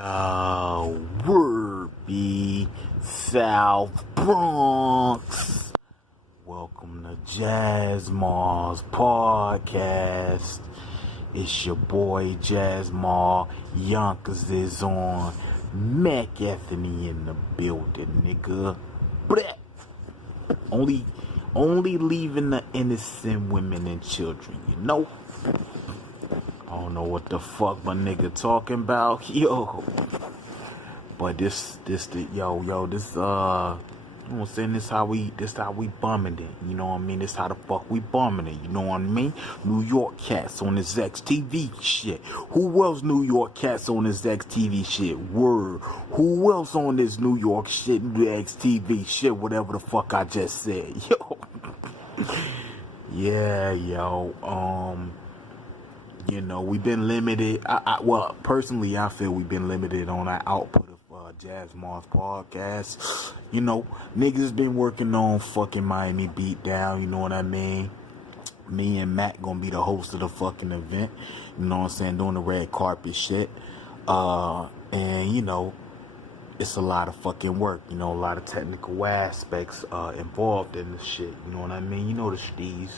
Word be South Bronx. Welcome to Jasmar's podcast. It's your boy Jasmar. Yonkers is on. Mac Anthony in the building, nigga. Bleh. Only leaving the innocent women and children, you know? I don't know what the fuck my nigga talking about, yo. But this, you know what I'm saying? This how we bumming it. You know what I mean? This how the fuck we bumming it. You know what I mean? New York cats on this XTV shit. Who else New York cats on this XTV shit? Word. Who else on this New York shit, XTV shit, whatever the fuck I just said. Yo. Yeah, yo. You know, we've been limited. Well, personally, I feel we've been limited on our output of Jasmar's podcast. You know, niggas been working on fucking Miami Beatdown, you know what I mean? Me and Matt gonna be the host of the fucking event, you know what I'm saying, doing the red carpet shit. And, you know, it's a lot of fucking work, you know, a lot of technical aspects involved in the shit, you know what I mean? You know the steez.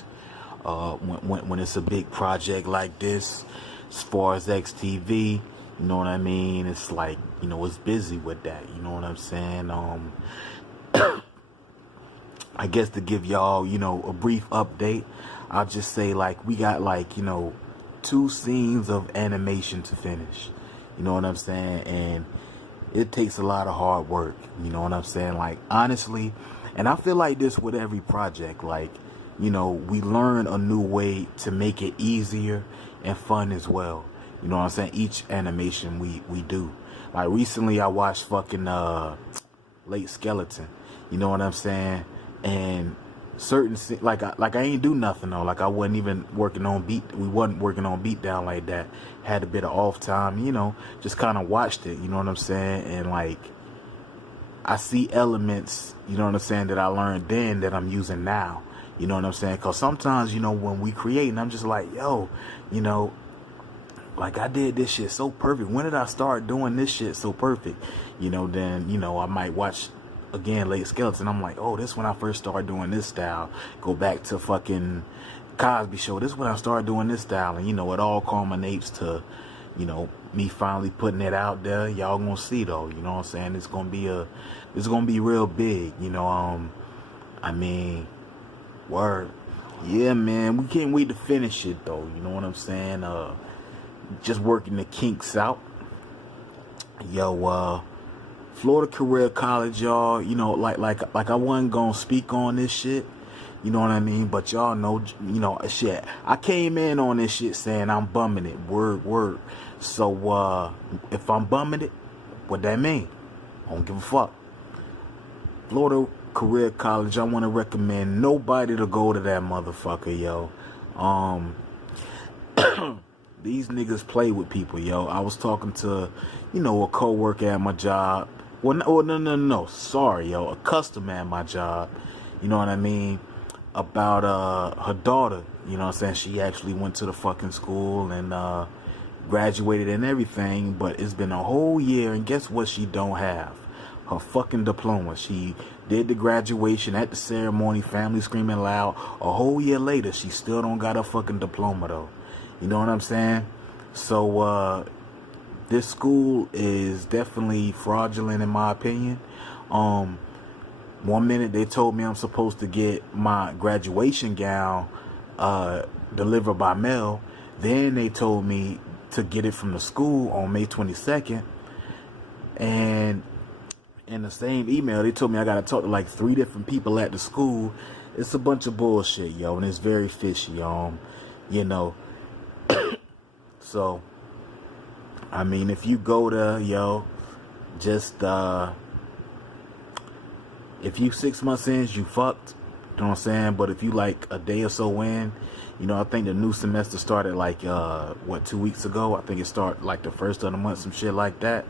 When it's a big project like this, as far as XTV, you know what I mean? It's like, you know, it's busy with that, you know what I'm saying? I guess to give y'all, you know, a brief update, I'll just say, like, we got, like, you know, 2 scenes of animation to finish, you know what I'm saying? And it takes a lot of hard work, you know what I'm saying? Like, honestly, and I feel like this with every project, like, you know, we learn a new way to make it easier and fun as well. You know what I'm saying? Each animation we do. Like recently I watched fucking Late Skeleton. You know what I'm saying? And certain like I ain't do nothing though. Like I wasn't even working on we wasn't working on Beatdown like that. Had a bit of off time, you know, just kind of watched it, you know what I'm saying? And like I see elements, you know what I'm saying, that I learned then that I'm using now. You know what I'm saying? Because sometimes, you know, when we create, and I'm just like, yo, you know, like I did this shit so perfect. When did I start doing this shit so perfect? You know, then, you know, I might watch again Late Skeleton. I'm like, oh, this when I first started doing this style. Go back to fucking Cosby Show. This when I started doing this style. And, you know, it all culminates to, you know, me finally putting it out there. Y'all gonna see though, you know what I'm saying? It's gonna be real big, you know. I mean, word. Yeah, man, we can't wait to finish it though, you know what I'm saying? Just working the kinks out. Yo, Florida Career College, y'all, you know, like I wasn't gonna speak on this shit, you know what I mean? But y'all know, you know, shit, I came in on this shit saying I'm bumming it, word. So, if I'm bumming it, what that mean? I don't give a fuck. Florida Career College, I want to recommend nobody to go to that motherfucker, yo. These niggas play with people, yo. I was talking to, you know, a coworker at my job. Well, no. Sorry, yo. A customer at my job. You know what I mean? About her daughter. You know what I'm saying? She actually went to the fucking school and graduated and everything. But it's been a whole year, and guess what she don't have? Her fucking diploma. She did the graduation at the ceremony, family screaming loud. A whole year later, she still don't got her fucking diploma, though. You know what I'm saying? So, this school is definitely fraudulent in my opinion. 1 minute they told me I'm supposed to get my graduation gown delivered by mail. Then they told me to get it from the school on May 22nd. And in the same email, they told me I gotta talk to like 3 different people at the school. It's a bunch of bullshit, yo, and it's very fishy, you know. So, I mean, if you go there, yo, just, if you 6 months in, you fucked, you know what I'm saying? But if you like a day or so in, you know, I think the new semester started like, 2 weeks ago? I think it started like the first of the month, some shit like that.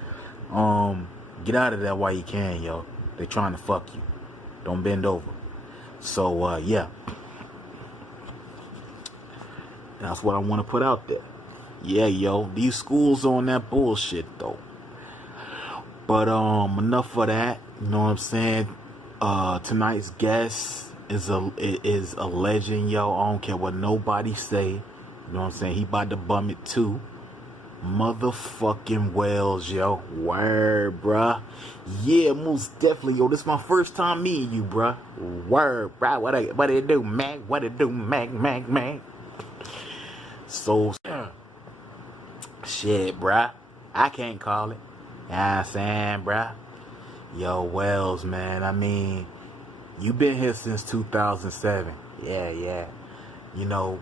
Get out of there while you can, yo. They trying to fuck you. Don't bend over. So, yeah. That's what I want to put out there. Yeah, yo, these schools on that bullshit, though. But enough of that. You know what I'm saying? Tonight's guest is a legend, yo. I don't care what nobody say. You know what I'm saying? He about to bum it too. Motherfucking Wails, yo. Word, bruh. Yeah, most definitely, yo. This is my first time meeting you, bruh. Word, bruh. What it do, man? What it do, man? So, shit, bruh. I can't call it. You know what I'm saying, bruh? Yo, Wails, man. I mean, you been here since 2007. Yeah. You know,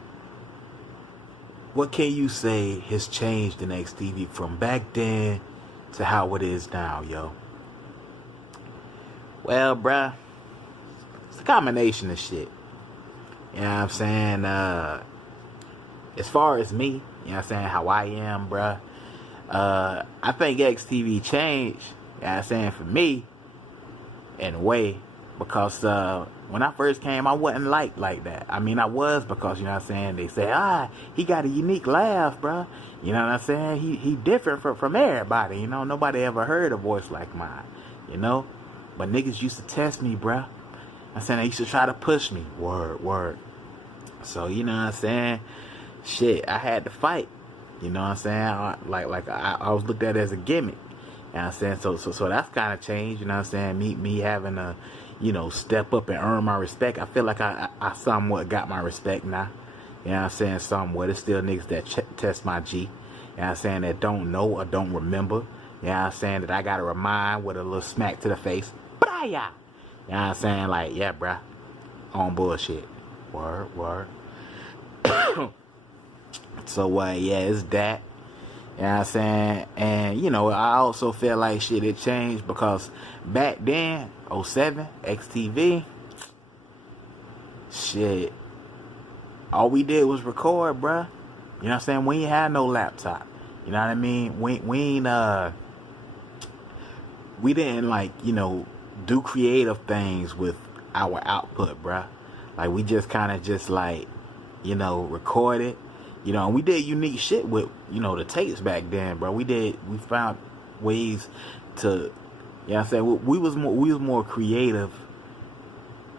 what can you say has changed in XTV from back then to how it is now, yo? Well, bruh, it's a combination of shit. You know what I'm saying? As far as me, you know what I'm saying, how I am, bruh, I think XTV changed, you know what I'm saying, for me, in a way, because when I first came, I wasn't like that. I mean, I was, because, you know what I'm saying, they say, he got a unique laugh, bruh. You know what I'm saying? He different from everybody, you know? Nobody ever heard a voice like mine, you know? But niggas used to test me, bruh. I'm saying they used to try to push me. Word. So, you know what I'm saying? Shit, I had to fight. You know what I'm saying? I was looked at as a gimmick. You know what I'm saying? So that's kind of changed, you know what I'm saying? Me having to, you know, step up and earn my respect. I feel like I somewhat got my respect now. You know what I'm saying? Somewhat. It's still niggas that test my G. You know what I'm saying? That don't know or don't remember. You know what I'm saying? That I got to remind with a little smack to the face. Brah! You know what I'm saying? Like, yeah, bruh. On bullshit. Word. So, yeah, it's that. You know what I'm saying? And, you know, I also feel like shit, it changed because back then, 07, XTV, shit, all we did was record, bruh. You know what I'm saying? We ain't had no laptop. You know what I mean? We didn't, like, you know, do creative things with our output, bruh. Like, we just kind of just, like, you know, recorded. You know, and we did unique shit with, you know, the tapes back then, bro. We found ways to, you know what I'm saying? We was more creative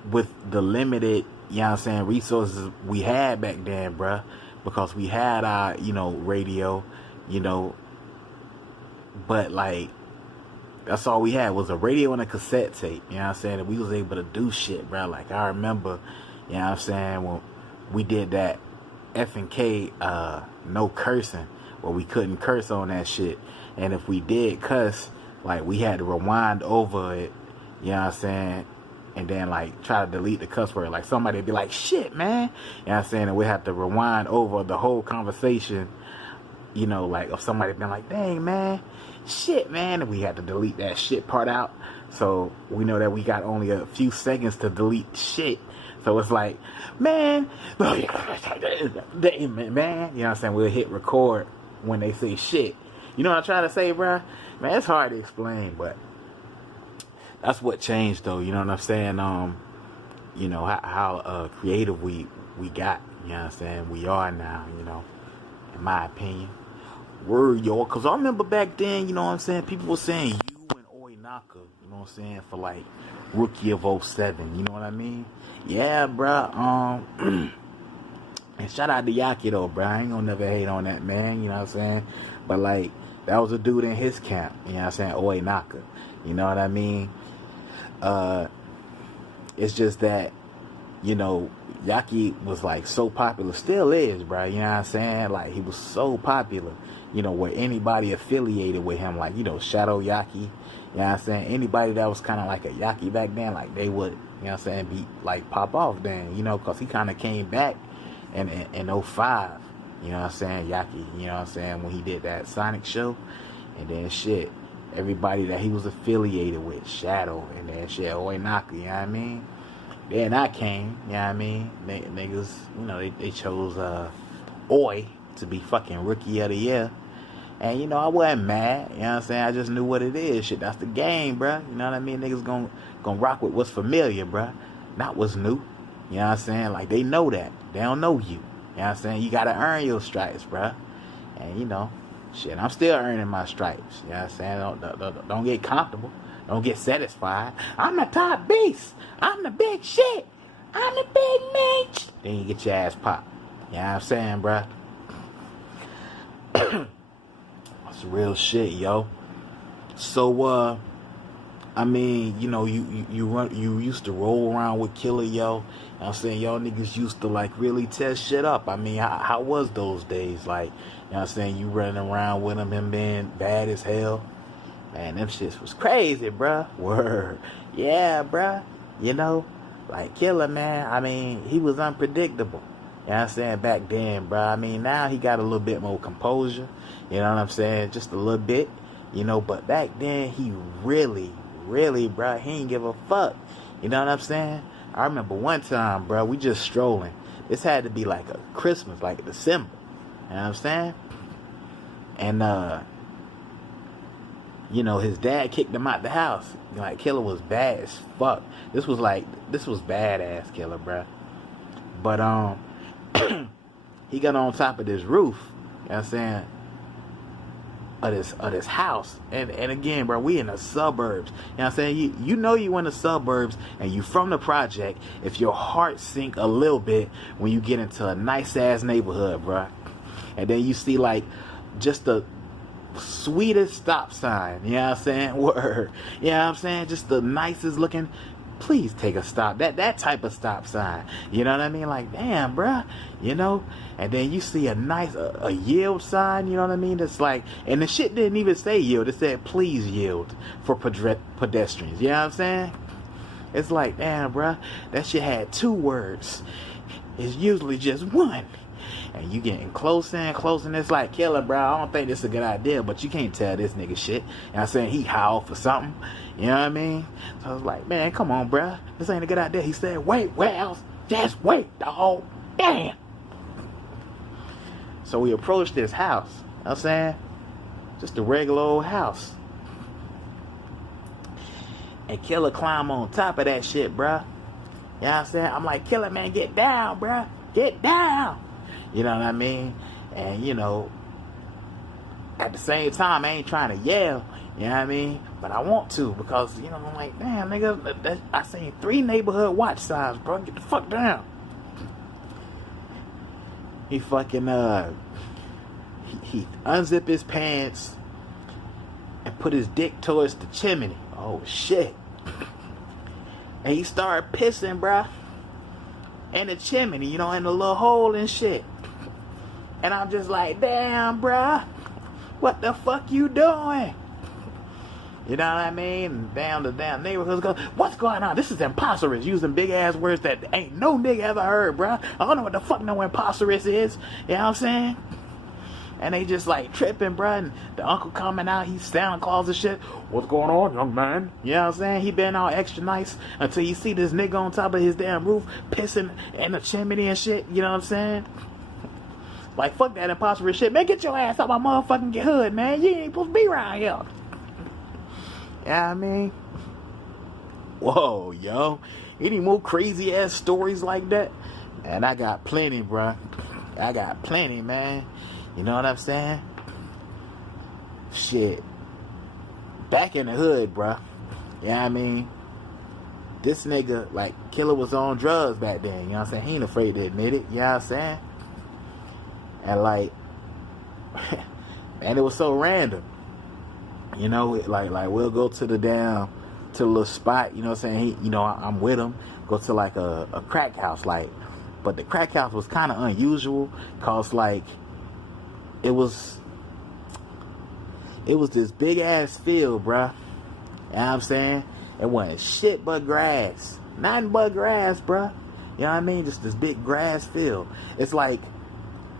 with the limited, you know what I'm saying, resources we had back then, bro. Because we had our, you know, radio, you know, but like, that's all we had was a radio and a cassette tape, you know what I'm saying? And we was able to do shit, bro. Like, I remember, you know what I'm saying, when we did that F&K, no cursing, where we couldn't curse on that shit. And if we did cuss, like, we had to rewind over it, you know what I'm saying? And then, like, try to delete the cuss word. Like, somebody would be like, shit, man. You know what I'm saying? And we have to rewind over the whole conversation, you know, like, if somebody been like, dang, man, shit, man. And we had to delete that shit part out. So we know that we got only a few seconds to delete shit. So it's like, man, you know what I'm saying? We'll hit record when they say shit. You know what I'm trying to say, bro? Man, it's hard to explain, but that's what changed, though. You know what I'm saying? You know, how creative we got. You know what I'm saying? We are now, you know, in my opinion. Word, y'all. Because I remember back then, you know what I'm saying? People were saying you and Oinaka, you know what I'm saying? For, like, Rookie of 07. You know what I mean? Yeah, bro. And shout out to Yaki, though, bro. I ain't gonna never hate on that, man. You know what I'm saying? But, like, that was a dude in his camp. You know what I'm saying? Oinaka. You know what I mean? It's just that, you know, Yaki was, like, so popular. Still is, bro. You know what I'm saying? Like, he was so popular. You know, where anybody affiliated with him, like, you know, Shadow Yaki, you know what I'm saying? Anybody that was kind of like a Yaki back then, like, they would, you know what I'm saying, be, like, pop off then, you know, because he kind of came back in 05, you know what I'm saying, Yaki, you know what I'm saying, when he did that Sonic show, and then shit, everybody that he was affiliated with, Shadow, and then shit, Oinaka, you know what I mean? Then I came, you know what I mean? Niggas, you know, they chose Oi to be fucking Rookie of the Year. And, you know, I wasn't mad. You know what I'm saying? I just knew what it is. Shit, that's the game, bruh. You know what I mean? Niggas gonna rock with what's familiar, bruh. Not what's new. You know what I'm saying? Like, they know that. They don't know you. You know what I'm saying? You gotta earn your stripes, bruh. And, you know, Shit, I'm still earning my stripes. You know what I'm saying? Don't get comfortable. Don't get satisfied. I'm the top beast. I'm the big shit. I'm the big Mitch. Then you get your ass popped. You know what I'm saying, bruh? That's real shit, yo. So, I mean, you know, you used to roll around with Killer, yo. You know what I'm saying? Y'all niggas used to, like, really test shit up. I mean, how was those days? Like, you know what I'm saying? You running around with him being bad as hell. Man, them shits was crazy, bruh. Word. Yeah, bruh. You know, like Killer, man. I mean, he was unpredictable. You know what I'm saying? Back then, bruh. I mean, now he got a little bit more composure. You know what I'm saying? Just a little bit. You know, but back then, he really, bruh, he ain't give a fuck. You know what I'm saying? I remember one time, bruh, we just strolling. This had to be like a Christmas, like December. You know what I'm saying? And, you know, his dad kicked him out the house. Like, Killer was bad as fuck. This was badass Killer, bruh. But, he got on top of this roof, you know what I'm saying, of this house. And again, bro, we in the suburbs. You know what I'm saying? You know you in the suburbs and you from the project if your heart sink a little bit when you get into a nice ass neighborhood, bro. And then you see like just the sweetest stop sign, you know what I'm saying? Word. You know what I'm saying? Just the nicest looking. Please take a stop. That type of stop sign. You know what I mean? Like, damn, bruh. You know? And then you see a nice, a yield sign, you know what I mean? That's like, and the shit didn't even say yield. It said, please yield for pedestrians. You know what I'm saying? It's like, damn, bruh. That shit had 2 words. It's usually just 1. And you getting closer and closer, and it's like, Killer, bro, I don't think this is a good idea, but you can't tell this nigga shit. You know what I'm saying? He howled for something. You know what I mean? So I was like, man, come on, bro. This ain't a good idea. He said, wait, Wails. Just wait, dog. Damn. So we approached this house. You know what I'm saying? Just a regular old house. And Killer climb on top of that shit, bro. You know what I'm saying? I'm like, Killer, man, get down, bro. Get down. You know what I mean? And, you know, at the same time, I ain't trying to yell. You know what I mean? But I want to because, you know, I'm like, damn, nigga, I seen 3 neighborhood watch signs, bro. Get the fuck down. He fucking, he unzipped his pants and put his dick towards the chimney. Oh, shit. And he started pissing, bro. In the chimney, you know, in the little hole and shit. And I'm just like, damn, bruh, what the fuck you doing? You know what I mean? Down the damn neighborhoods go, what's going on? This is imposterous, using big ass words that ain't no nigga ever heard, bruh. I don't know what the fuck no imposterous is. You know what I'm saying? And they just like tripping, bruh. And the uncle coming out, he's Santa Claus and shit. What's going on, young man? You know what I'm saying? He been all extra nice until you see this nigga on top of his damn roof pissing in the chimney and shit. You know what I'm saying? Like, fuck that imposter shit. Man, get your ass out my motherfucking hood, man. You ain't supposed to be around here. You know what I mean? Whoa, yo. Any more crazy ass stories like that? And I got plenty, bruh. I got plenty, man. You know what I'm saying? Shit. Back in the hood, bruh. You know what I mean? This nigga, like, Killer was on drugs back then. You know what I'm saying? He ain't afraid to admit it. You know what I'm saying? And, like, man, it was so random. You know, like we'll go to the little spot, you know what I'm saying? He, you know, I'm with him. Go to, like, a crack house, like. But the crack house was kind of unusual. Cause, like, it was this big ass field, bruh. You know what I'm saying? It wasn't shit but grass. Nothing but grass, bruh. You know what I mean? Just this big grass field. It's like,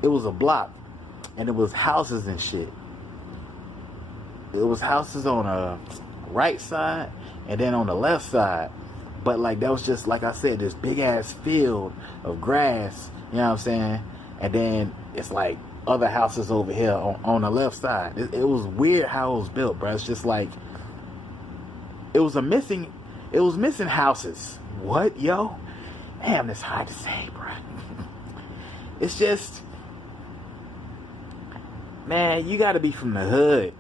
it was a block. And it was houses and shit. It was houses on the right side and then on the left side. But, like, that was just, like I said, this big ass field of grass. You know what I'm saying? And then it's like other houses over here on the left side. It was weird how it was built, bro. It's just like, it was missing houses. What, yo? Damn, that's hard to say, bro. It's just, man, you gotta be from the hood.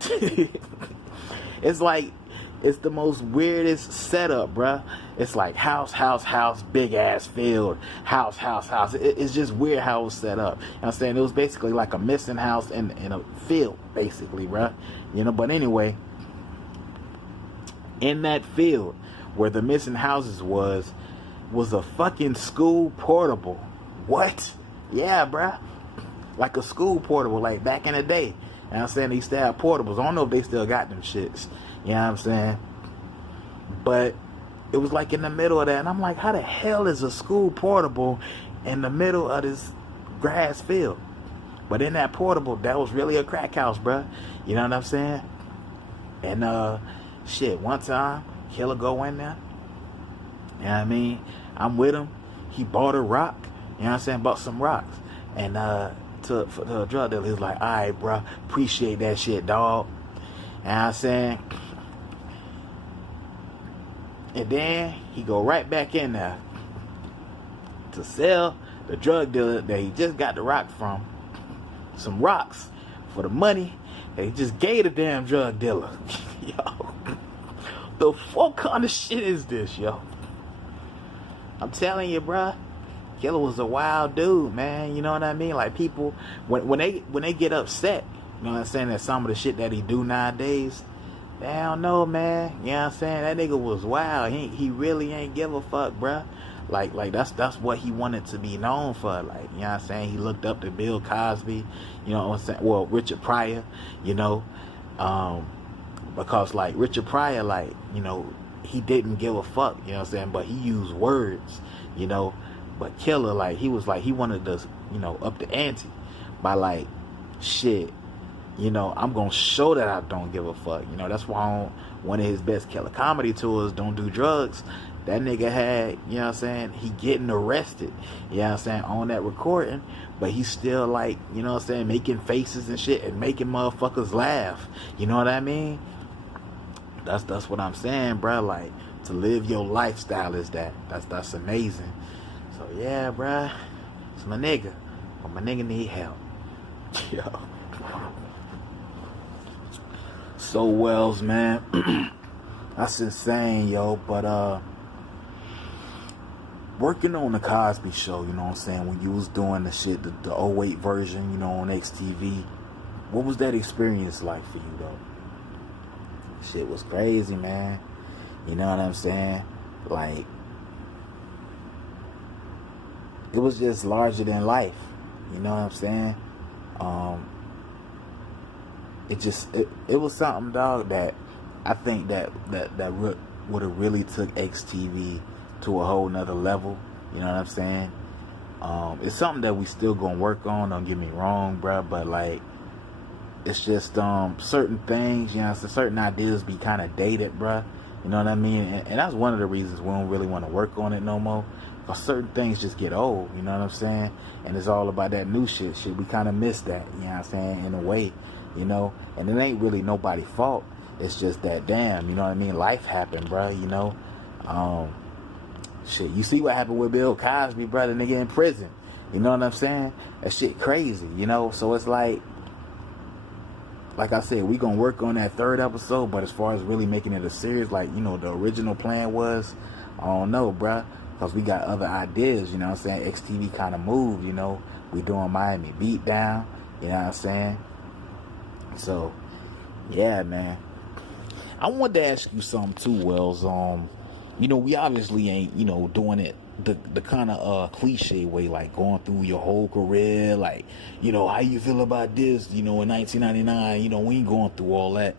It's like, it's the most weirdest setup, bruh. It's like house, house, house, big ass field, house, house, house. It's just weird how it was set up. You know what I'm saying? It was basically like a missing house in a field, basically, bruh. You know, but anyway, in that field where the missing houses was a fucking school portable. What? Yeah, bruh. Like a school portable, like back in the day. You know what I'm saying? They used to have portables. I don't know if they still got them shits. You know what I'm saying? But it was like in the middle of that. And I'm like, how the hell is a school portable in the middle of this grass field? But in that portable, that was really a crack house, bruh. You know what I'm saying? And shit, one time, killer go in there. You know what I mean? I'm with him. He bought a rock. You know what I'm saying? Bought some rocks. And for the drug dealer, he's like, all right, bruh, appreciate that shit, dog. You know what I'm saying? And then he go right back in there to sell the drug dealer that he just got the rock from some rocks for the money that he just gave the damn drug dealer. Yo, the fuck kind of shit is this, yo? I'm telling you, bruh, Killer was a wild dude, man. You know what I mean? Like, people, when they get upset, you know what I'm saying, that some of the shit that he do nowadays, they don't know, man. You know what I'm saying? That nigga was wild. He really ain't give a fuck, bruh. Like that's what he wanted to be known for. Like, you know what I'm saying? He looked up to Bill Cosby, you know what I'm saying? Well, Richard Pryor, you know, because like Richard Pryor, like, you know, he didn't give a fuck, you know what I'm saying? But he used words, you know. But Killer, like, he was like, he wanted to, you know, up the ante by like, shit, you know, I'm gonna show that I don't give a fuck. You know, that's why on one of his best Killer comedy tours, Don't Do Drugs, that nigga had, you know what I'm saying, he getting arrested, you know what I'm saying, on that recording, but he's still like, you know what I'm saying, making faces and shit and making motherfuckers laugh. You know what I mean? That's what I'm saying, bro. Like, to live your lifestyle is that's amazing. So yeah, bro, it's my nigga, but my nigga need help. Yo. So Wails, man, that's insane, yo. But working on the Cosby Show, you know what I'm saying, when you was doing the shit, the '08 version, you know, on XTV, what was that experience like for you, though? Shit was crazy, man. You know what I'm saying? Like, it was just larger than life. You know what I'm saying? It was something, dog, that I think that would have really took XTV to a whole nother level. You know what I'm saying? It's something that we still gonna work on, don't get me wrong, bruh, but like, it's just certain things, you know, so certain ideas be kind of dated, bruh. You know what I mean? And that's one of the reasons we don't really want to work on it no more. Because certain things just get old, you know what I'm saying? And it's all about that new shit. We kind of miss that, you know what I'm saying, in a way, you know? And it ain't really nobody's fault. It's just that, damn, you know what I mean? Life happened, bruh, you know? Shit, you see what happened with Bill Cosby, bruh, the nigga in prison. You know what I'm saying? That shit crazy, you know? So it's like I said, we gonna work on that third episode, but as far as really making it a series, like, you know, the original plan was, I don't know, bruh, because we got other ideas, you know what I'm saying? XTV kind of moved, you know, we doing Miami Beatdown, you know what I'm saying? So, yeah, man. I wanted to ask you something too, Wails. You know, we obviously ain't, you know, doing it the kind of cliche way, like going through your whole career, like, you know, how you feel about this, you know, in 1999, you know, we ain't going through all that.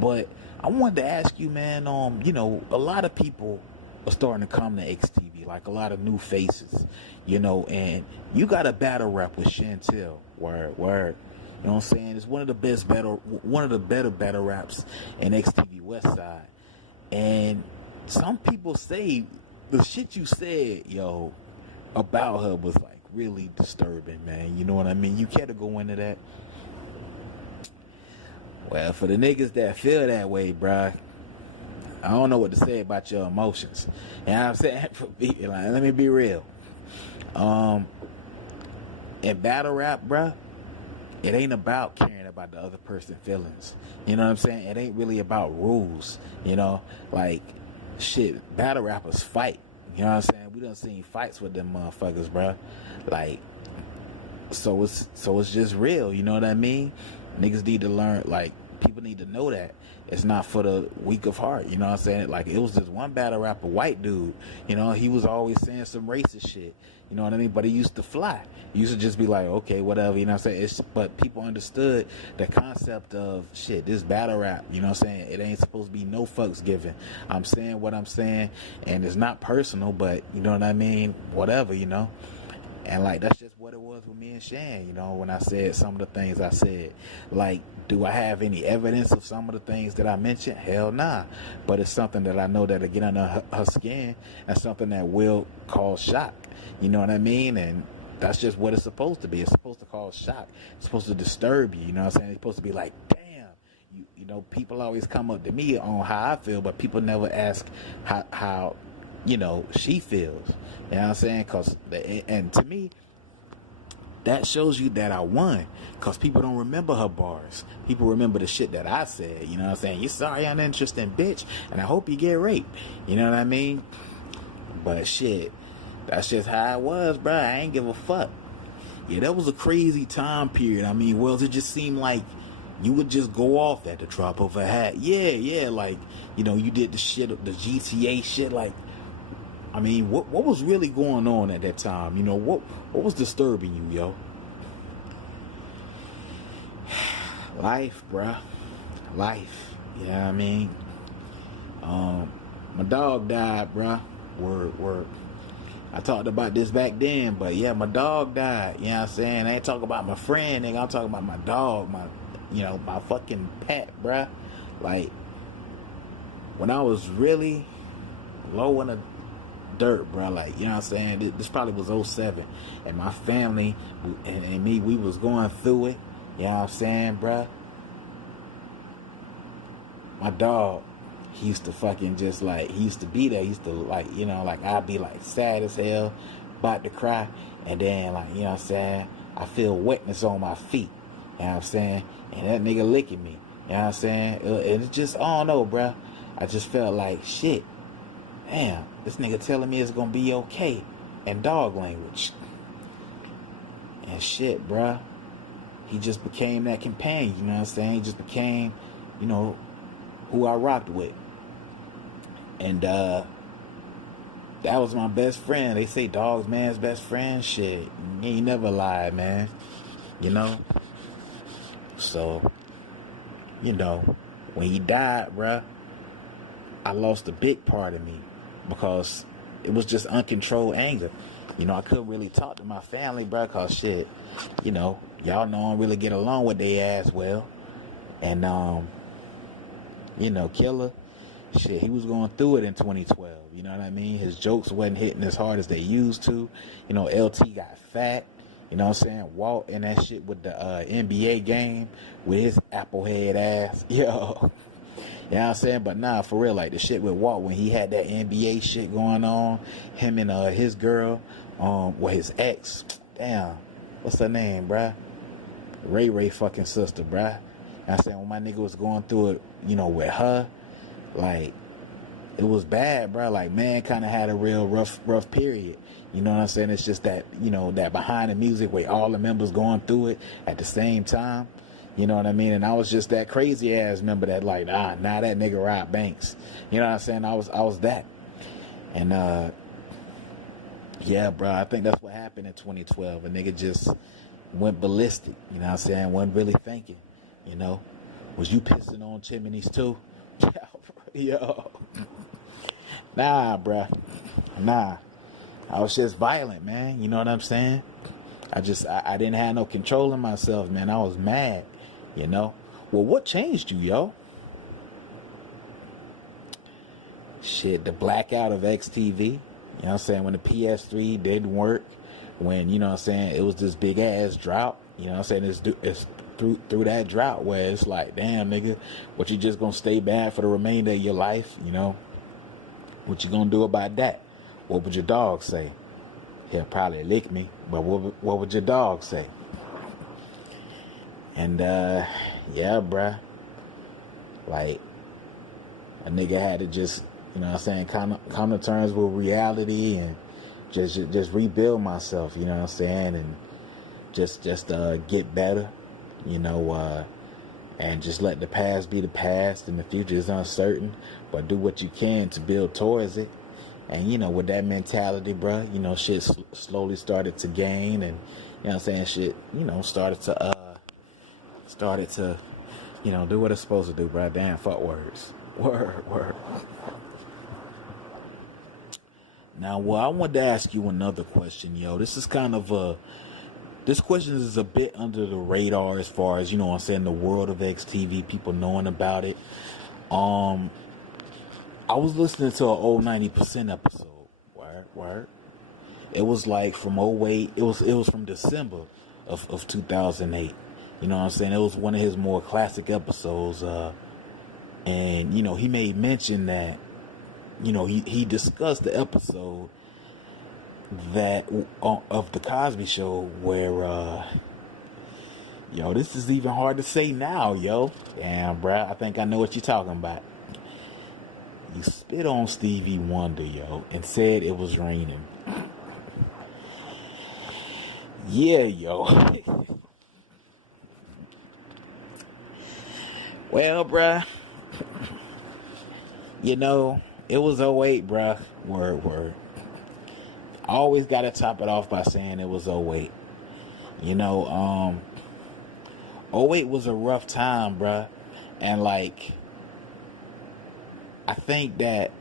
But I wanted to ask you, man, you know, a lot of people are starting to come to XTV, like a lot of new faces, you know, and you got a battle rap with Chantel, word. You know what I'm saying? It's one of the better battle raps in XTV West Side. And some people say the shit you said, yo, about her was like really disturbing, man. You know what I mean? You care to go into that? Well, for the niggas that feel that way, bruh, I don't know what to say about your emotions. You know what I'm saying? Like, let me be real. In battle rap, bruh, it ain't about caring about the other person's feelings. You know what I'm saying? It ain't really about rules. You know, like shit, battle rappers fight. You know what I'm saying? We done seen fights with them motherfuckers, bro. Like, so it's just real. You know what I mean? Niggas need to learn. Like, people need to know that it's not for the weak of heart. You know what I'm saying? Like, it was this one battle rapper, white dude. You know, he was always saying some racist shit. You know what I mean? But he used to fly. He used to just be like, okay, whatever. You know what I'm saying? But people understood the concept of shit. This battle rap. You know what I'm saying? It ain't supposed to be no fucks given. I'm saying what I'm saying, and it's not personal, but you know what I mean? Whatever, you know. And like, that's just what it was with me and Shan, you know, when I said some of the things I said. Like, do I have any evidence of some of the things that I mentioned? Hell nah. But it's something that I know that'll get under her skin, and something that will cause shock. You know what I mean? And that's just what it's supposed to be. It's supposed to cause shock. It's supposed to disturb you. You know what I'm saying? It's supposed to be like, damn. You know, people always come up to me on how I feel, but people never ask how you know, she feels. You know what I'm saying? And to me, that shows you that I won. Because people don't remember her bars. People remember the shit that I said. You know what I'm saying? You're sorry, uninteresting bitch, and I hope you get raped. You know what I mean? But shit, that's just how it was, bro. I ain't give a fuck. Yeah, that was a crazy time period. I mean, Wails, it just seemed like you would just go off at the drop of a hat. Yeah, like, you know, you did the shit, the GTA shit, like, I mean, what was really going on at that time? You know, what was disturbing you, yo? Life, bruh. Life. You know what I mean? My dog died, bruh. Word. I talked about this back then, but yeah, my dog died. You know what I'm saying? I ain't talking about my friend, nigga. I'm talking about my dog, my fucking pet, bruh. Like, when I was really low in the dirt, bro, like, you know what I'm saying, this probably was 07, and my family and me, we was going through it. You know what I'm saying, bro? My dog, he used to fucking just like, he used to be there. He used to, like, you know, like, I'd be like sad as hell, about to cry, and then, like, you know what I'm saying, I feel wetness on my feet. You know what I'm saying? And that nigga licking me. You know what I'm saying? And it just, I don't know, bro. I just felt like, shit, damn, this nigga telling me it's gonna be okay in dog language. And shit, bruh. He just became that companion, you know what I'm saying? He just became, you know, who I rocked with. And that was my best friend. They say dog's man's best friend. Shit, he ain't never lied, man. You know? So, you know, when he died, bruh, I lost a big part of me. Because it was just uncontrolled anger. You know, I couldn't really talk to my family, bro, because shit, you know, y'all know I don't really get along with their ass well. And, you know, Killer, shit, he was going through it in 2012. You know what I mean? His jokes wasn't hitting as hard as they used to. You know, LT got fat. You know what I'm saying? Walt and that shit with the NBA game with his applehead ass. Yo. You know what I'm saying? But nah, for real, like the shit with Walt when he had that NBA shit going on, him and his girl, well, his ex, damn, what's her name, bruh? Ray fucking sister, bruh. You know what I'm saying? When my nigga was going through it, you know, with her, like, it was bad, bruh. Like, man kind of had a real rough period. You know what I'm saying? It's just that, you know, that behind the music where all the members going through it at the same time. You know what I mean? And I was just that crazy ass member that like, nah, that nigga robbed banks. You know what I'm saying? I was that. And yeah, bro, I think that's what happened in 2012. A nigga just went ballistic. You know what I'm saying? Wasn't really thinking. You know? Was you pissing on chimneys too? Yo. Nah, bro. Nah. I was just violent, man. You know what I'm saying? I didn't have no control in myself, man. I was mad. You know? Well, what changed you, yo? Shit, the blackout of XTV. You know what I'm saying? When the PS3 didn't work. When, you know what I'm saying, it was this big ass drought. You know what I'm saying? It's through that drought where it's like, damn, nigga, what you just gonna stay bad for the remainder of your life? You know? What you gonna do about that? What would your dog say? He'll probably lick me, but what would your dog say? And yeah, bruh, like a nigga had to just, you know what I'm saying, come to terms with reality and just rebuild myself, you know what I'm saying, and just get better, you know, and just let the past be the past, and the future is uncertain, but do what you can to build towards it. And, you know, with that mentality, bruh, you know, shit slowly started to gain, and, you know what I'm saying, shit, you know, started to, you know, do what it's supposed to do, bruh. Damn, fuck words. Word. Now, well, I wanted to ask you another question, yo. This is kind of this question is a bit under the radar as far as, you know what I'm saying, the world of XTV, people knowing about it. I was listening to an old 90% episode. Word. It was like from '08. It was from December of 2008. You know what I'm saying? It was one of his more classic episodes. And, you know, he made mention that, you know, he discussed the episode that of the Cosby Show where, yo, this is even hard to say now, yo. Damn, bruh, I think I know what you're talking about. You spit on Stevie Wonder, yo, and said it was raining. Yeah, yo. Well, bruh, you know, it was '08, bruh. Word. I always got to top it off by saying it was '08. You know, '08 was a rough time, bruh. And, like, I think that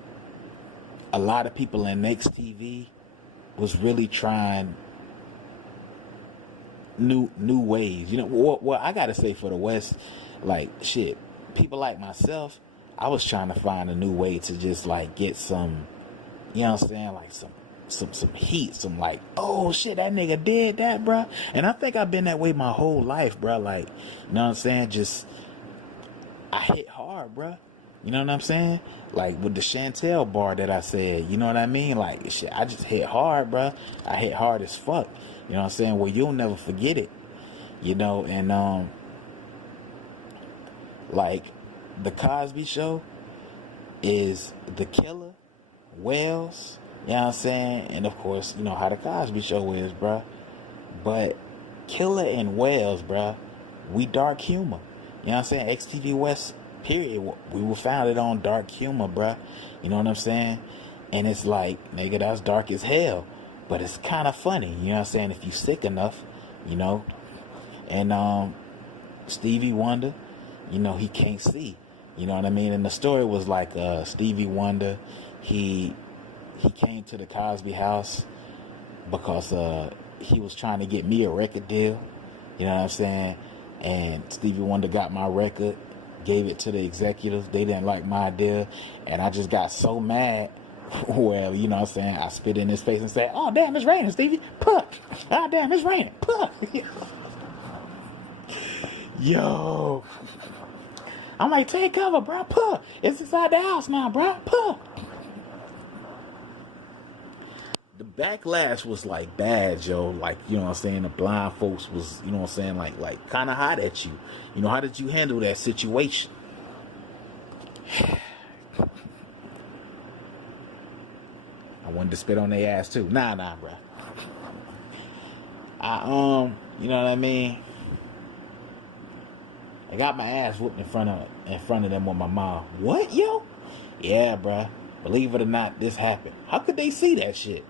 a lot of people in Next TV was really trying new ways. You know, well, I got to say for the West, like, shit, people like myself, I was trying to find a new way to just, like, get some, you know what I'm saying, like some heat, some like, oh shit, that nigga did that, bruh. And I think I've been that way my whole life, bruh. Like, you know what I'm saying, just, I hit hard, bruh. You know what I'm saying? Like with the Chantel bar that I said, you know what I mean? Like, shit, I just hit hard, bruh. I hit hard as fuck. You know what I'm saying? Well, you'll never forget it. You know, and like the Cosby Show is the Killer, Wails, you know what I'm saying? And of course, you know how the Cosby Show is, bruh. But Killer and Wails, bruh, we dark humor. You know what I'm saying? XTV West, period. We were founded on dark humor, bruh. You know what I'm saying? And it's like, nigga, that's dark as hell. But it's kind of funny, you know what I'm saying? If you sick enough, you know. And Stevie Wonder, you know, he can't see. You know what I mean? And the story was like Stevie Wonder, he came to the Cosby house because he was trying to get me a record deal. You know what I'm saying? And Stevie Wonder got my record, gave it to the executives. They didn't like my deal. And I just got so mad. Well, you know what I'm saying? I spit in his face and said, oh, damn, it's raining, Stevie. Puh. Oh, damn, it's raining. Puh. Yo. I'm like, take cover, bro. Puh. It's inside the house now, bro. Puh. The backlash was like bad, yo. Like, you know what I'm saying? The blind folks was, you know what I'm saying? Like kind of hot at you. You know, how did you handle that situation? I wanted to spit on their ass too. Nah, bro. You know what I mean? I got my ass whooped in front of them with my mom. What, yo? Yeah, bro. Believe it or not, this happened. How could they see that shit?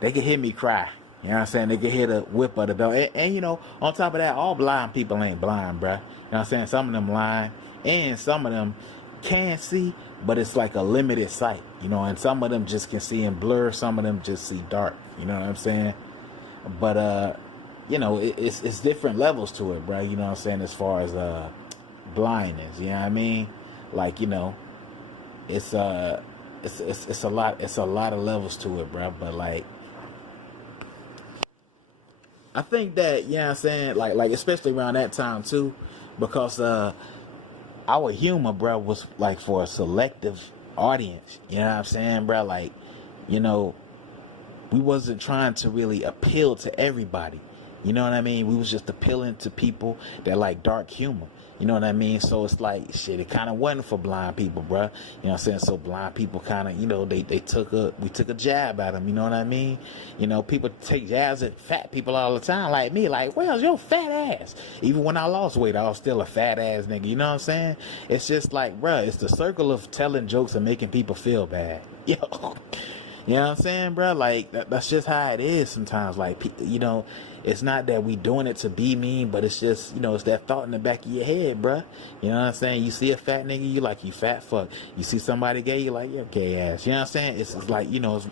They could hear me cry. You know what I'm saying? They could hear the whip of the bell. And you know, on top of that, all blind people ain't blind, bro. You know what I'm saying? Some of them blind, and some of them can see, but it's like a limited sight. You know, and some of them just can see in blur. Some of them just see dark. You know what I'm saying? But you know, it's different levels to it, bro. You know what I'm saying? As far as blindness, you know what I mean? Like, you know, it's a lot of levels to it, bro. But like, I think that, you know what I'm saying, like especially around that time too, because our humor, bro, was like for a selective audience. You know what I'm saying, bro? Like, you know, we wasn't trying to really appeal to everybody. You know what I mean? We was just appealing to people that like dark humor. You know what I mean? So it's like, shit, it kind of wasn't for blind people, bruh. You know what I'm saying? So blind people kind of, you know, we took a jab at them. You know what I mean? You know, people take jabs at fat people all the time, like me. Like, Wails, your fat ass. Even when I lost weight, I was still a fat ass nigga. You know what I'm saying? It's just like, bruh, it's the circle of telling jokes and making people feel bad. Yo. You know what I'm saying, bro? Like, that's just how it is sometimes. Like, you know, it's not that we doing it to be mean, but it's just, you know, it's that thought in the back of your head, bro. You know what I'm saying? You see a fat nigga, you like, you fat fuck. You see somebody gay, you like, you're gay ass. You know what I'm saying? It's like, you know, it's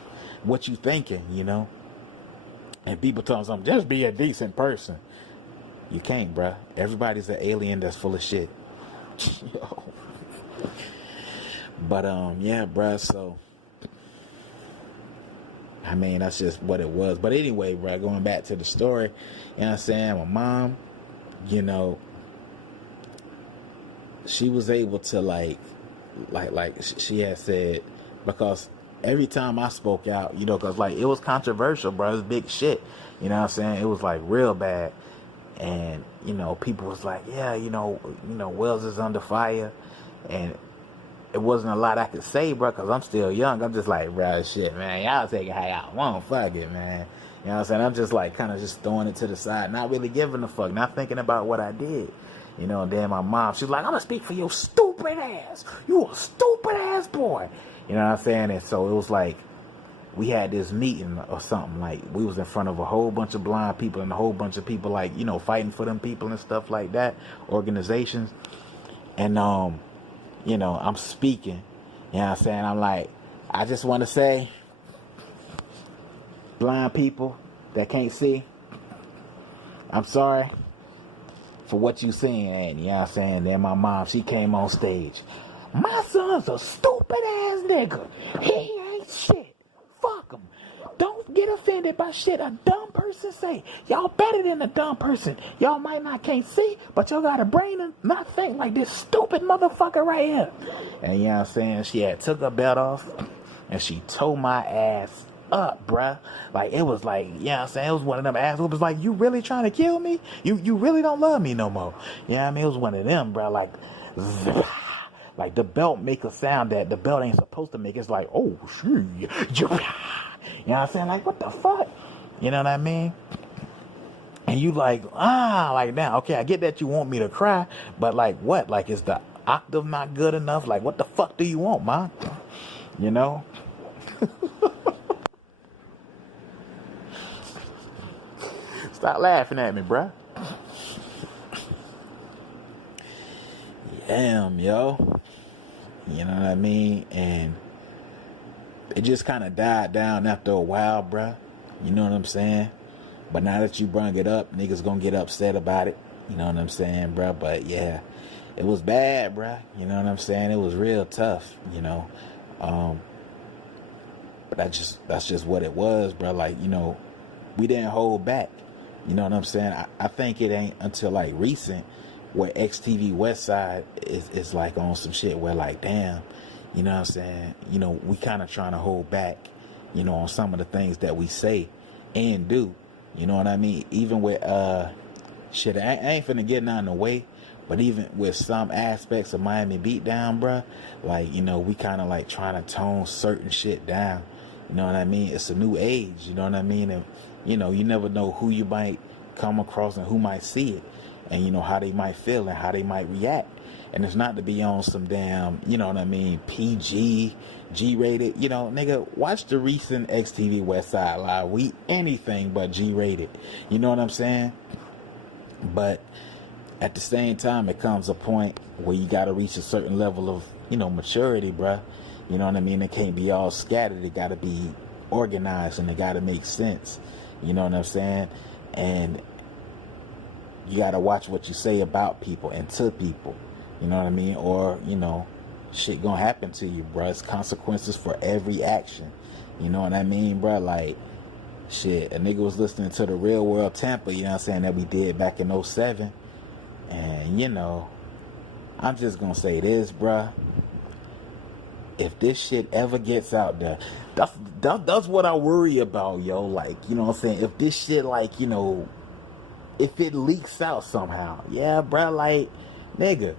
what you thinking, you know? And people tell them, just be a decent person. You can't, bro. Everybody's an alien that's full of shit. Yo. But, yeah, bro, so... I mean, that's just what it was. But anyway, bro, going back to the story, you know what I'm saying? My mom, you know, she was able to like she had said, because every time I spoke out, you know, because like it was controversial, bro. It was big shit. You know what I'm saying? It was like real bad. And, you know, people was like, yeah, you know, Wails is under fire. And it wasn't a lot I could say, bro, because I'm still young. I'm just like, bro, shit, man, y'all take it how y'all want. Fuck it, man. You know what I'm saying? I'm just like kind of just throwing it to the side, not really giving a fuck, not thinking about what I did. You know, and then my mom, she's like, I'm going to speak for your stupid ass. You a stupid ass boy. You know what I'm saying? And so it was like, we had this meeting or something. Like, we was in front of a whole bunch of blind people and a whole bunch of people, like, you know, fighting for them people and stuff like that, organizations. And, you know, I'm speaking, you know what I'm saying? I'm like, I just want to say, blind people that can't see, I'm sorry for what you saying, you know what I'm saying? Then my mom, she came on stage. My son's a stupid ass nigga. He ain't shit. Fuck him. Don't get offended by shit a dumb person say. Y'all better than a dumb person. Y'all might not can't see, but y'all got a brain and not think like this stupid motherfucker right here. And you know what I'm saying? She had took her belt off and she tore my ass up, bruh. Like, it was like, you know what I'm saying? It was one of them ass whoopers like, you really trying to kill me? You really don't love me no more. You know what I mean? It was one of them, bruh. Like the belt make a sound that the belt ain't supposed to make. It's like, oh, shit. You know what I'm saying? Like, what the fuck? You know what I mean? And you like, like now, okay, I get that you want me to cry, but like what? Like, is the octave not good enough? Like, what the fuck do you want, man? You know? Stop laughing at me, bruh. Damn, yo. You know what I mean? And it just kind of died down after a while, bruh. You know what I'm saying? But now that you brung it up, niggas gonna get upset about it. You know what I'm saying, bruh? But yeah, it was bad, bruh. You know what I'm saying? It was real tough, you know. But that's just what it was, bruh. Like, you know, we didn't hold back. You know what I'm saying? I think it ain't until like recent where XTV Westside is like on some shit where like, damn, you know what I'm saying? You know, we kind of trying to hold back, you know, on some of the things that we say and do. You know what I mean? Even with, shit, I ain't finna get none in the way, but even with some aspects of Miami Beatdown, bruh, like, you know, we kind of like trying to tone certain shit down. You know what I mean? It's a new age, you know what I mean? And, you know, you never know who you might come across and who might see it. And, you know, how they might feel and how they might react. And it's not to be on some damn, you know what I mean, PG, G-rated. You know, nigga, watch the recent XTV Westside Live. We anything but G-rated. You know what I'm saying? But at the same time, it comes a point where you got to reach a certain level of, you know, maturity, bruh. You know what I mean? It can't be all scattered. It got to be organized and it got to make sense. You know what I'm saying? And you got to watch what you say about people and to people. You know what I mean? Or, you know, shit gonna happen to you, bruh. It's consequences for every action. You know what I mean, bruh? Like, shit, a nigga was listening to the Real World Tampa, you know what I'm saying, that we did back in 07. And, you know, I'm just gonna say this, bruh. If this shit ever gets out there, that's what I worry about, yo. Like, you know what I'm saying? If this shit, like, you know, if it leaks out somehow. Yeah, bruh, like, nigga,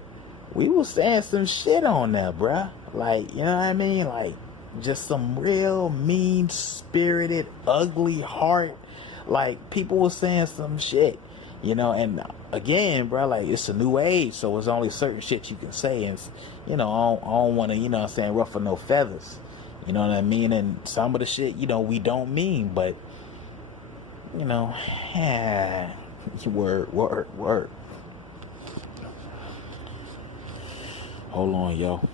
we was saying some shit on there, bruh. Like, you know what I mean? Like, just some real mean-spirited, ugly heart. Like, people were saying some shit, you know, and again, bruh, like, it's a new age, so there's only certain shit you can say, and, you know, I don't want to, you know what I'm saying, ruffle no feathers, you know what I mean? And some of the shit, you know, we don't mean, but, you know, word. Hold on, yo.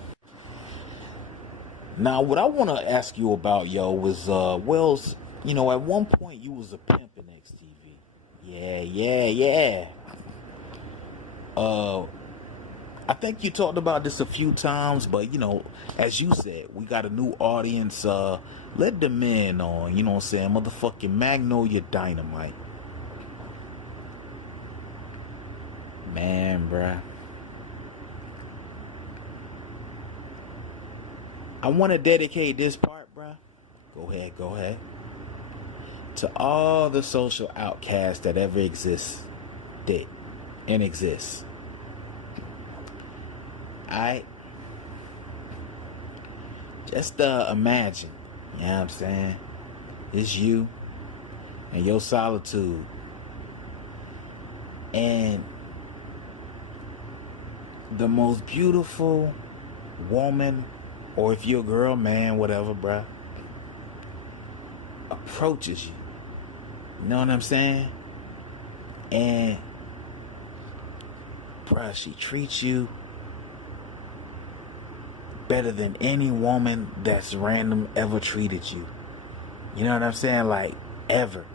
Now, what I want to ask you about, yo, was, Wails, you know, at one point you was a pimp in XTV. Yeah. I think you talked about this a few times, but, you know, as you said, we got a new audience. Let the men on, you know what I'm saying? Motherfucking Magnolia Dynamite. Man, bruh. I want to dedicate this part, bruh. Go ahead. To all the social outcasts that ever exist. Alright? Just imagine, you know what I'm saying? It's you and your solitude. And the most beautiful woman, or if you're a girl, man, whatever, bruh, approaches you. You know what I'm saying? And, bruh, she treats you better than any woman that's random ever treated you. You know what I'm saying? Like, ever.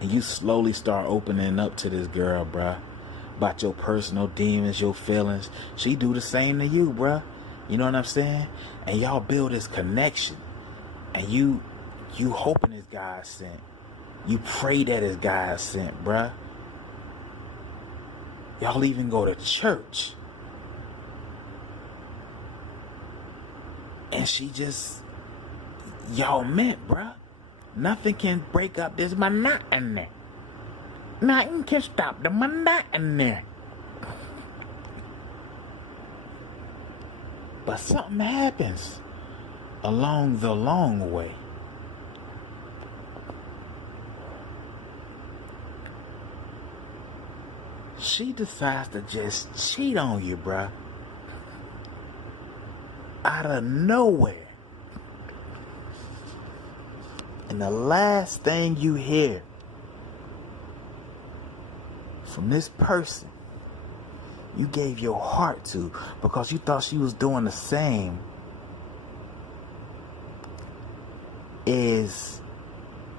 And you slowly start opening up to this girl, bruh, about your personal demons, your feelings. She do the same to you, bruh. You know what I'm saying? And y'all build this connection. And you hoping it's God sent. You pray that it's God sent, bruh. Y'all even go to church. And she just, y'all meant, bruh. Nothing can break up this monotony. Nothing can stop the monotony. But something happens along the long way. She decides to just cheat on you, bruh. Out of nowhere. And the last thing you hear from this person you gave your heart to because you thought she was doing the same is,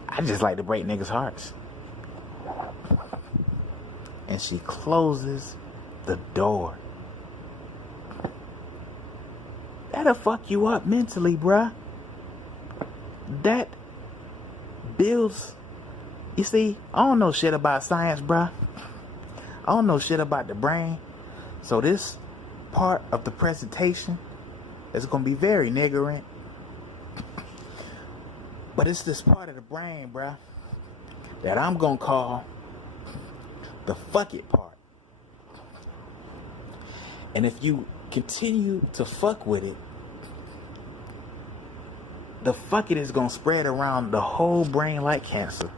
I just like to break niggas' hearts. And she closes the door. That'll fuck you up mentally, bruh. That builds, you see, I don't know shit about science, bruh. I don't know shit about the brain. So this part of the presentation is going to be very niggering. But it's this part of the brain, bruh, that I'm going to call the fuck it part. And if you continue to fuck with it, the fuck it is going to spread around the whole brain like cancer.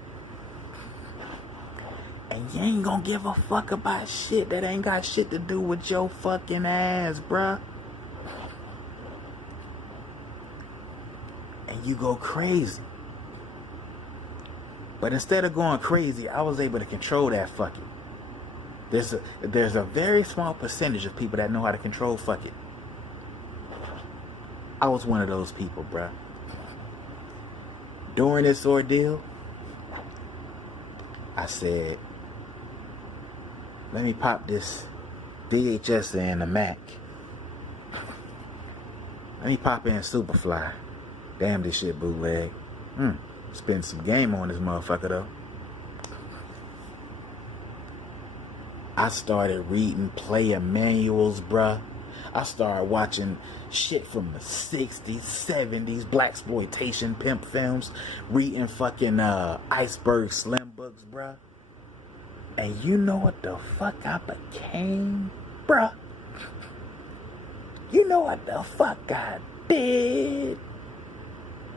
And you ain't going to give a fuck about shit that ain't got shit to do with your fucking ass, bruh. And you go crazy. But instead of going crazy, I was able to control that fuck it. There's a very small percentage of people that know how to control fuck it. I was one of those people, bruh. During this ordeal, I said, let me pop this VHS in the Mac. Let me pop in Superfly. Damn, this shit bootleg. Spend some game on this motherfucker, though. I started reading player manuals, bruh. I started watching shit from the 60s, 70s, blaxploitation pimp films, reading fucking Iceberg Slim books. drugs, bruh. And you know what the fuck I became, bruh? You know what the fuck I did,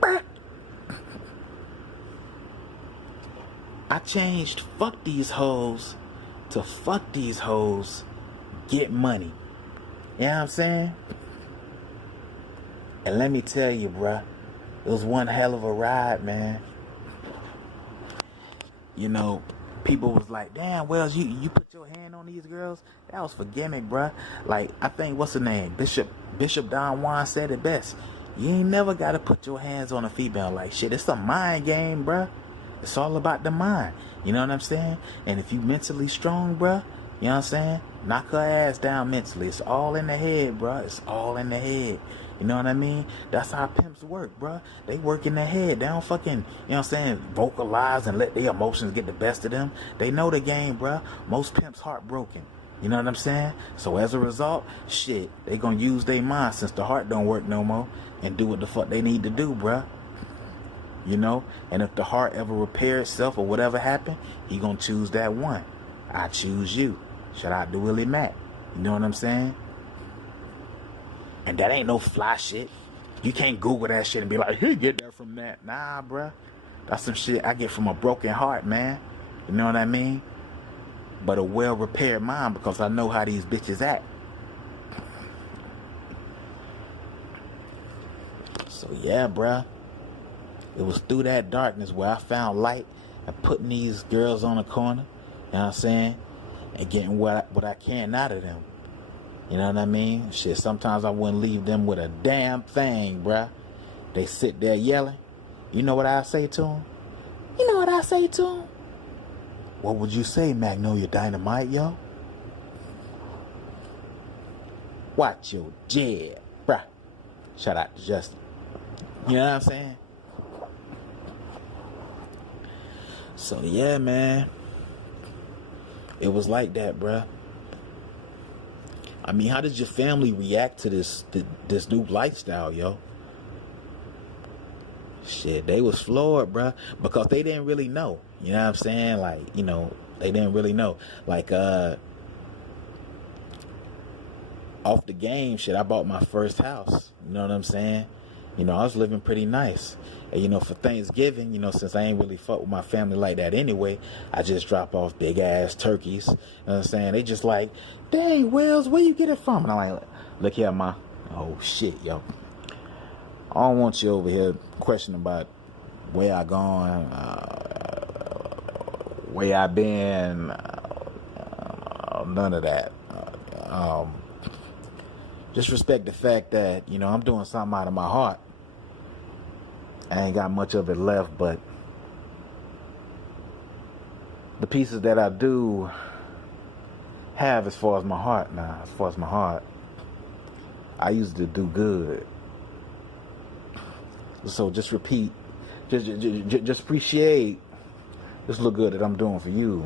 bruh? I changed fuck these hoes to fuck these hoes, get money. You know what I'm saying? And let me tell you, bruh, it was one hell of a ride, man. You know, people was like, damn, Wails, you put your hand on these girls? That was for gimmick, bruh. Like, I think, what's the name? Bishop Don Juan said it best. You ain't never got to put your hands on a female like shit. It's a mind game, bruh. It's all about the mind. You know what I'm saying? And if you mentally strong, bruh, you know what I'm saying? Knock her ass down mentally. It's all in the head, bruh. It's all in the head. You know what I mean? That's how pimps work, bruh. They work in the head. They don't fucking, you know what I'm saying, vocalize and let their emotions get the best of them. They know the game, bruh. Most pimps heartbroken. You know what I'm saying? So as a result, shit, they gonna use their mind since the heart don't work no more and do what the fuck they need to do, bruh. You know? And if the heart ever repair itself or whatever happened, he gonna choose that one. I choose you. Shout out to Willie Mack. You know what I'm saying? And that ain't no fly shit. You can't Google that shit and be like, hey, get that from that. Nah, bruh. That's some shit I get from a broken heart, man. You know what I mean? But a well-repaired mind, because I know how these bitches act. So yeah, bruh. It was through that darkness where I found light and putting these girls on the corner. You know what I'm saying? And getting what I can out of them. You know what I mean? Shit, sometimes I wouldn't leave them with a damn thing, bruh. They sit there yelling. You know what I say to them? You know what I say to them? What would you say, Magnolia Dynamite, yo? Watch your jab, bruh. Shout out to Justin. You know what I'm saying? So, yeah, man. It was like that, bruh. I mean, how did your family react to this new lifestyle, yo? Shit, they was floored, bruh, because they didn't really know. You know what I'm saying? Like, you know, they didn't really know. Like, off the game, shit, I bought my first house. You know what I'm saying? You know, I was living pretty nice. And, you know, for Thanksgiving, you know, since I ain't really fuck with my family like that anyway, I just drop off big ass turkeys. You know what I'm saying? They just like, dang, Wails, where you get it from? And I'm like, look here, ma. Oh, shit, yo. I don't want you over here questioning about where I gone, where I been, none of that. Just respect the fact that, you know, I'm doing something out of my heart. I ain't got much of it left, but the pieces that I do have as far as my heart now, as far as my heart, I used to do good. So just repeat, just appreciate this little good that I'm doing for you,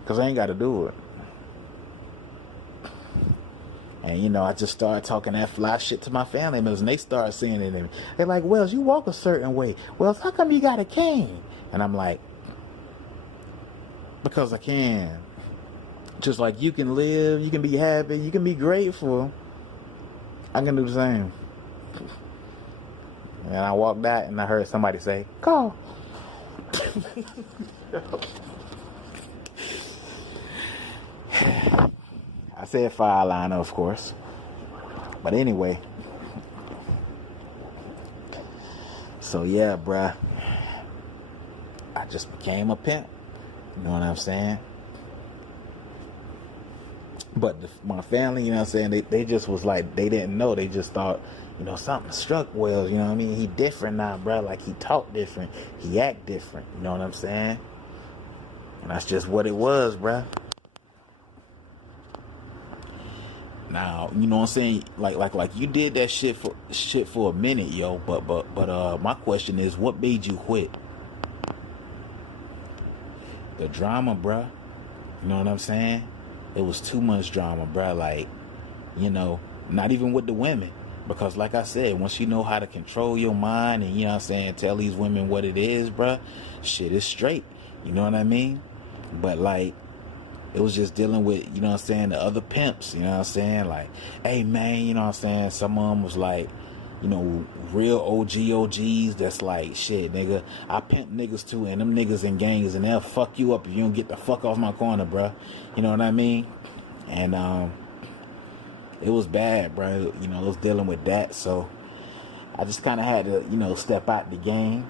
because I ain't got to do it. And, you know, I just started talking that fly shit to my family members, and they started seeing it in me. They're like, Wails, you walk a certain way. Wails, how come you got a cane? And I'm like, because I can. Just like you can live, you can be happy, you can be grateful, I can do the same. And I walked out and I heard somebody say, go. I said fire liner, of course. But anyway. So yeah, bruh. I just became a pimp. You know what I'm saying? But my family, you know what I'm saying, they just was like, they didn't know. They just thought, you know, something struck Wails, you know what I mean? He different now, bruh. Like, he talk different. He act different. You know what I'm saying? And that's just what it was, bruh. Now, you know what I'm saying? Like you did that shit for a minute, yo. But my question is, what made you quit? The drama, bruh. You know what I'm saying? It was too much drama, bruh. Like, you know, not even with the women. Because like I said, once you know how to control your mind and, you know what I'm saying, tell these women what it is, bruh, shit is straight. You know what I mean? But like, it was just dealing with, you know what I'm saying, the other pimps, you know what I'm saying? Like, hey man, you know what I'm saying? Some of them was like, you know, real OGs that's like, shit, nigga, I pimp niggas too, and them niggas in gangs, and they'll fuck you up if you don't get the fuck off my corner, bro. You know what I mean? And it was bad, bro. You know, I was dealing with that, so I just kind of had to, you know, step out the game.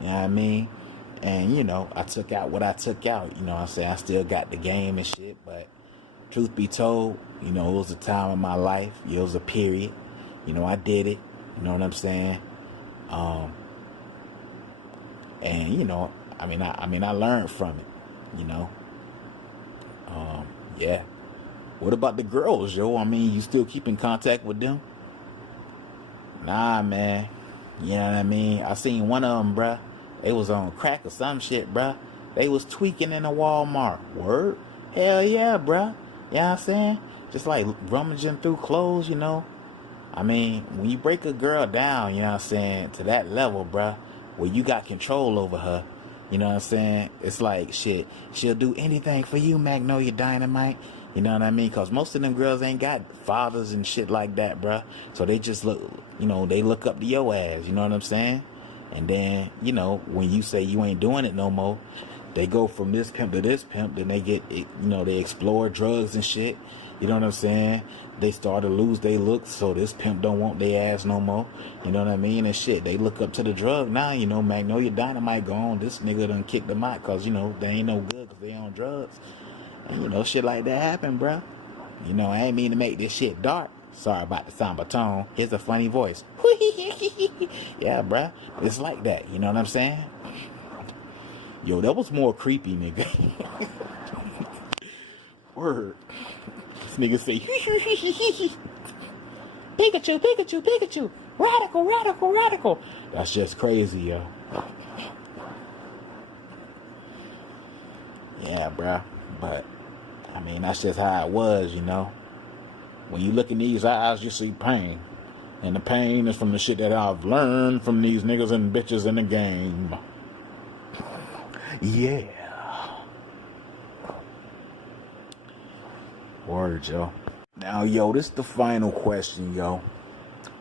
You know what I mean? And, you know, I took out what I took out. You know what I'm saying? I still got the game and shit, but truth be told, you know, it was a time in my life. It was a period. You know, I did it. You know what I'm saying? And, you know, I mean, I learned from it, you know? Yeah. What about the girls, yo? I mean, you still keep in contact with them? Nah, man. You know what I mean? I seen one of them, bruh. They was on crack or some shit, bruh. They was tweaking in a Walmart. Word? Hell yeah, bruh. You know what I'm saying? Just like rummaging through clothes, you know? I mean, when you break a girl down, you know what I'm saying, to that level, bruh, where you got control over her, you know what I'm saying? It's like, shit, she'll do anything for you, Magnolia Dynamite. You know what I mean? Because most of them girls ain't got fathers and shit like that, bruh. So they just look, you know, they look up to your ass, you know what I'm saying? And then, you know, when you say you ain't doing it no more, they go from this pimp to this pimp. Then they get, you know, they explore drugs and shit. You know what I'm saying? They start to lose their looks, so this pimp don't want their ass no more. You know what I mean? And shit, they look up to the drug now. You know, Magnolia Dynamite gone. This nigga done kicked them out because, you know, they ain't no good because they on drugs. And, you know, shit like that happen, bro. You know, I ain't mean to make this shit dark. Sorry about the somber tone. Here's a funny voice. Yeah, bruh. It's like that. You know what I'm saying? Yo, that was more creepy, nigga. Word. This nigga say, Pikachu, Pikachu, Pikachu. Radical, radical, radical. That's just crazy, yo. Yeah, bruh. But, I mean, that's just how it was, you know. When you look in these eyes, you see pain. And the pain is from the shit that I've learned from these niggas and bitches in the game. Yeah. Word, yo. Now, yo, this is the final question, yo.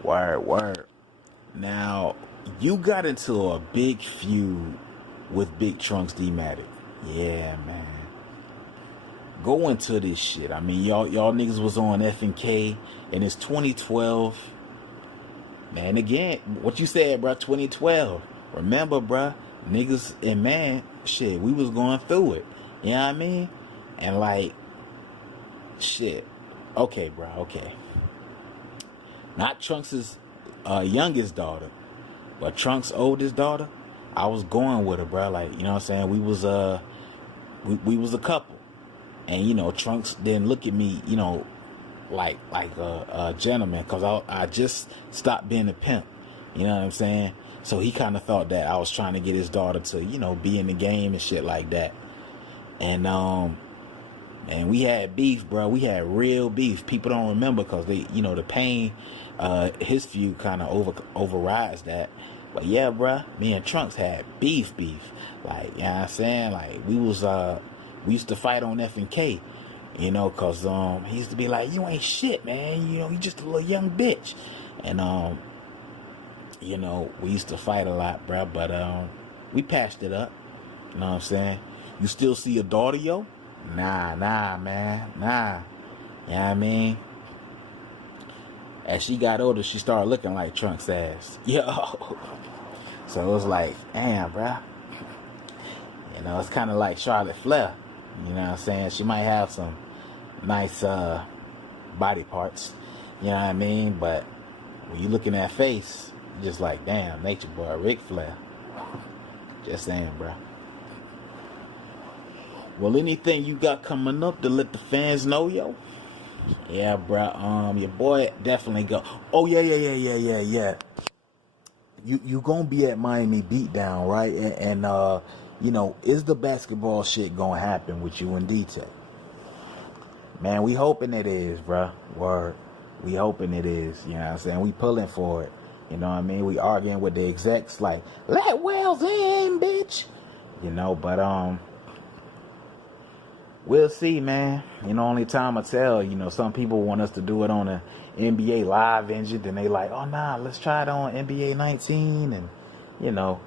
Word. Now, you got into a big feud with Big Trunks D-Matic. Yeah, man. Go into this shit. I mean, y'all niggas was on F&K, and it's 2012. Man, again, what you said, bro, 2012. Remember, bro, niggas and man, shit, we was going through it. You know what I mean? And like, shit. Okay, bro, okay. Not Trunks' youngest daughter, but Trunks' oldest daughter. I was going with her, bro. Like, you know what I'm saying? We was a couple. And, you know, Trunks didn't look at me, you know, like a gentleman, because I just stopped being a pimp. You know what I'm saying? So he kind of thought that I was trying to get his daughter to, you know, be in the game and shit like that. And we had beef, bro. We had real beef. People don't remember because they, you know, the pain, his feud kind of overrides that. But yeah, bro, me and Trunks had beef. Like, you know what I'm saying? Like, we used to fight on F&K, you know, because he used to be like, you ain't shit, man. You know, you just a little young bitch. And, you know, we used to fight a lot, bro. But we patched it up. You know what I'm saying? You still see your daughter, yo? Nah, man. Nah. You know what I mean? As she got older, she started looking like Trunks' ass. Yo. So it was like, damn, bro. You know, it's kind of like Charlotte Flair. You know what I'm saying? She might have some nice body parts. You know what I mean? But when you look in that face, you're just like, damn, Nature Boy, Ric Flair. Just saying, bro. Well, anything you got coming up to let the fans know, yo? Yeah, bro. Your boy definitely go. Oh, yeah. You gonna be at Miami Beatdown, right? And you know, is the basketball shit gonna happen with you and D-Tech? Man, we hoping it is, bro. Word. We hoping it is. You know what I'm saying? We pulling for it. You know what I mean? We arguing with the execs like, let Wails in, bitch. you know, but we'll see, man. You know, only time will tell. You know, some people want us to do it on a NBA Live engine, then they like, oh nah, let's try it on NBA 19, and you know,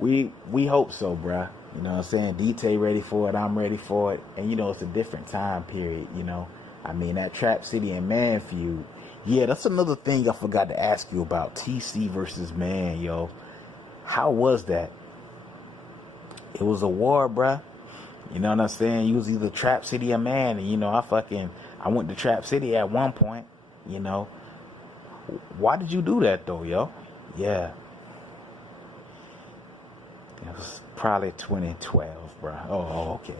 we hope so, bruh. You know what I'm saying? DT ready for it, I'm ready for it, and you know, it's a different time period. You know, I mean, that Trap City and Man feud. Yeah, that's another thing I forgot to ask you about. TC versus Man, yo. How was that? It was a war, bruh. You know what I'm saying? You was either Trap City or Man. And, you know, I went to Trap City at one point, you know. Why did you do that, though, yo? Yeah. It was probably 2012, bruh. Oh, okay.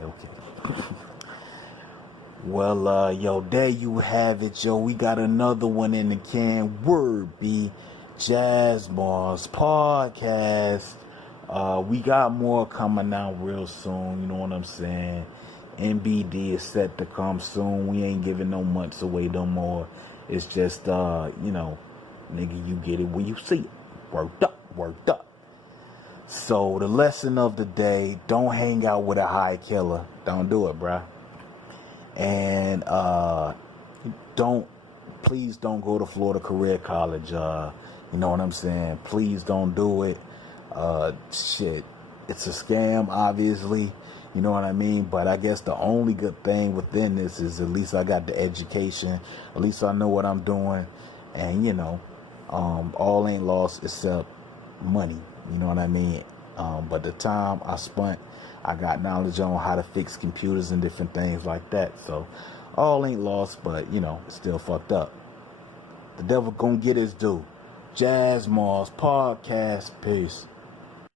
Well, yo, there you have it, yo. We got another one in the can. Word be Jasmar's podcast. We got more coming out real soon. You know what I'm saying? NBD is set to come soon. We ain't giving no months away no more. It's just, you know, nigga, you get it when you see it. Worked up, worked up. So the lesson of the day: don't hang out with a high killer. Don't do it, bruh. And please don't go to Florida Career College. You know what I'm saying? Please don't do it. Shit, it's a scam, obviously. You know what I mean? But I guess the only good thing within this is at least I got the education. At least I know what I'm doing. And, you know, all ain't lost except money. You know what I mean? But the time I spent, I got knowledge on how to fix computers and different things like that. So all ain't lost, but, you know, it's still fucked up. The devil gonna get his due. Jasmar's podcast. Peace.